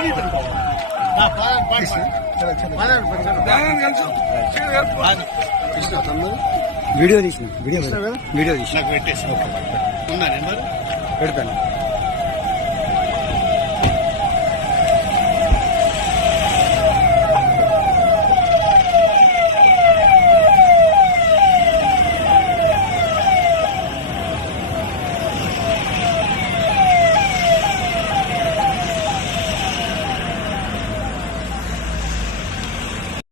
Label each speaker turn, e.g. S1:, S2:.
S1: వీడియో తీసుకుంటాను video video తీసుకుంటాను
S2: పెడతాను